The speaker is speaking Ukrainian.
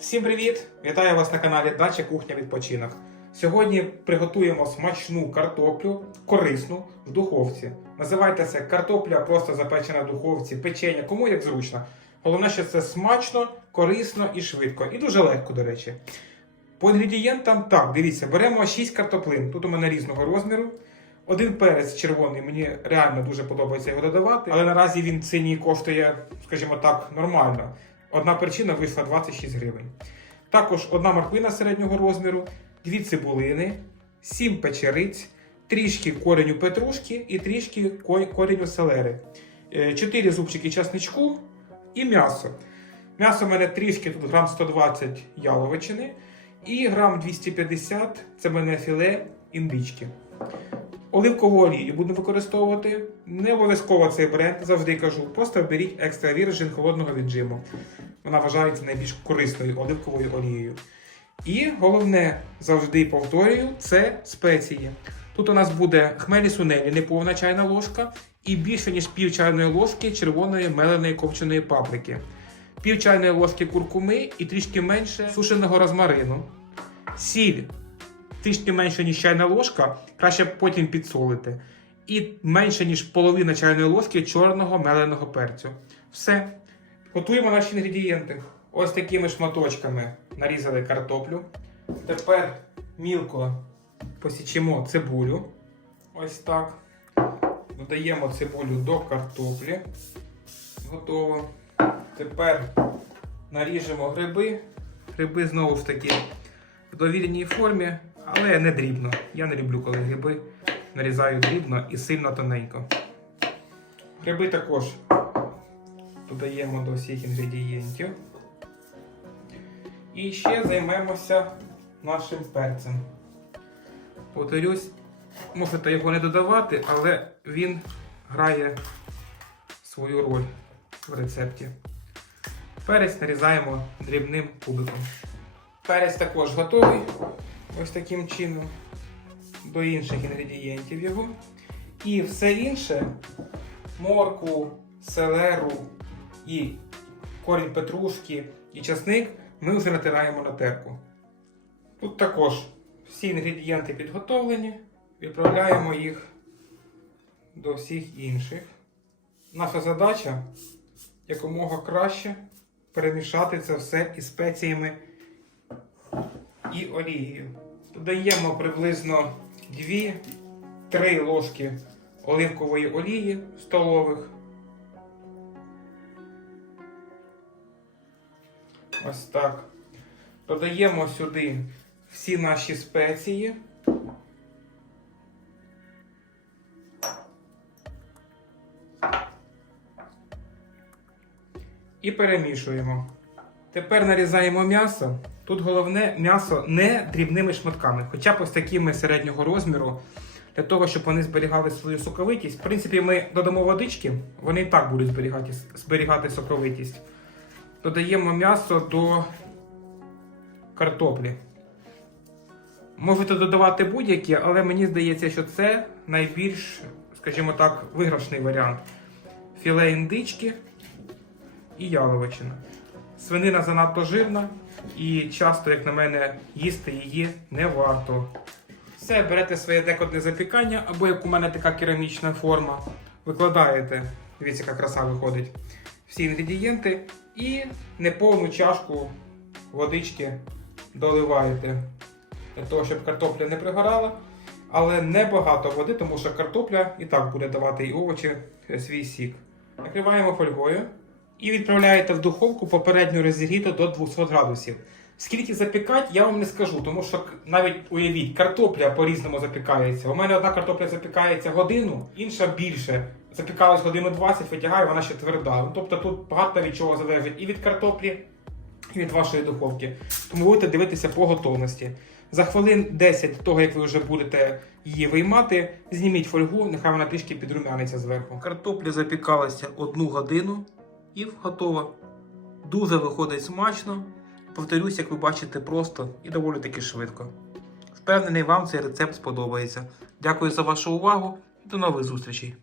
Всім привіт! Вітаю вас на каналі Дача Кухня Відпочинок. Сьогодні приготуємо смачну картоплю, корисну в духовці. Називайте це картопля просто запечена в духовці, печення, кому як зручно. Головне, що це смачно, корисно і швидко. І дуже легко, до речі. По інгредієнтам, так, дивіться, беремо 6 картоплин. Тут у мене різного розміру. Один перець червоний, мені реально дуже подобається його додавати, але наразі він синій коштує, скажімо так, нормально. Одна перчина вийшла 26 гривень. Також одна морквина середнього розміру, дві цибулини, сім печериць, трішки кореню петрушки і трішки ко- кореню селери, е, чотири зубчики часничку і м'ясо. М'ясо в мене трішки тут грам 120 яловичини і грам 250 це мене філе індички. Оливкову олію будемо використовувати. Не обов'язково цей бренд, завжди кажу. Просто беріть екстра віржин холодного віджиму. Вона вважається найбільш корисною оливковою олією. І головне, завжди повторюю, це спеції. Тут у нас буде хмелі сунелі, неповна чайна ложка, і більше ніж пів чайної ложки червоної меленої копченої паприки, пів чайної ложки куркуми і трішки менше сушеного розмарину, сіль трішки менше, ніж чайна ложка, краще потім підсолити. І менше, ніж половина чайної ложки чорного меленого перцю. Все. Готуємо наші інгредієнти. Ось такими шматочками нарізали картоплю. Тепер мілко посічемо цибулю. Ось так. Додаємо цибулю до картоплі. Готово. Тепер наріжемо гриби. Гриби знову ж таки в довіреній формі, але не дрібно. Я не люблю, коли гриби нарізаю дрібно і сильно тоненько. Гриби також додаємо до всіх інгредієнтів. І ще займемося нашим перцем. Повторюсь, можете його не додавати, але він грає свою роль в рецепті. Перець нарізаємо дрібним кубиком. Перець також готовий. Ось таким чином. До інших інгредієнтів його. І все інше морку, селеру і корінь петрушки і часник ми вже натираємо на терку. Тут також всі інгредієнти підготовлені. Відправляємо їх до всіх інших. Наша задача якомога краще перемішати це все із спеціями і олією. Додаємо приблизно 2-3 ложки оливкової олії столових. Ось так. Додаємо сюди всі наші спеції. І перемішуємо. Тепер нарізаємо м'ясо. Тут головне м'ясо не дрібними шматками, хоча б ось такими середнього розміру, для того, щоб вони зберігали свою соковитість. В принципі, ми додамо водички, вони і так будуть зберігати, зберігати соковитість. Додаємо м'ясо до картоплі. Можете додавати будь-які, але мені здається, що це найбільш, скажімо так, виграшний варіант. Філе індички і яловичина. Свинина занадто жирна і часто, як на мене, їсти її не варто. Все, берете своє декодне запікання, або як у мене така керамічна форма. Викладаєте, дивіться, яка краса виходить, всі інгредієнти і неповну чашку водички доливаєте для того, щоб картопля не пригорала. Але не багато води, тому що картопля і так буде давати і овочі свій сік. Накриваємо фольгою і відправляєте в духовку попередньо розігріту до 200 градусів. Скільки запікати, я вам не скажу, тому що навіть уявіть, картопля по-різному запікається. У мене одна картопля запікається годину, інша більше. Запікалась годину 20, витягаю, вона ще тверда. Ну, тобто тут багато від чого залежить і від картоплі, і від вашої духовки. Тому будете дивитися по готовності. За хвилин 10 до того, як ви вже будете її виймати, зніміть фольгу, нехай вона трішки підрумяниться зверху. Картопля запікалася одну годину і готова. Дуже виходить смачно. Повторюсь, як ви бачите, просто і доволі таки швидко. Впевнений, вам цей рецепт сподобається. Дякую за вашу увагу і до нових зустрічей!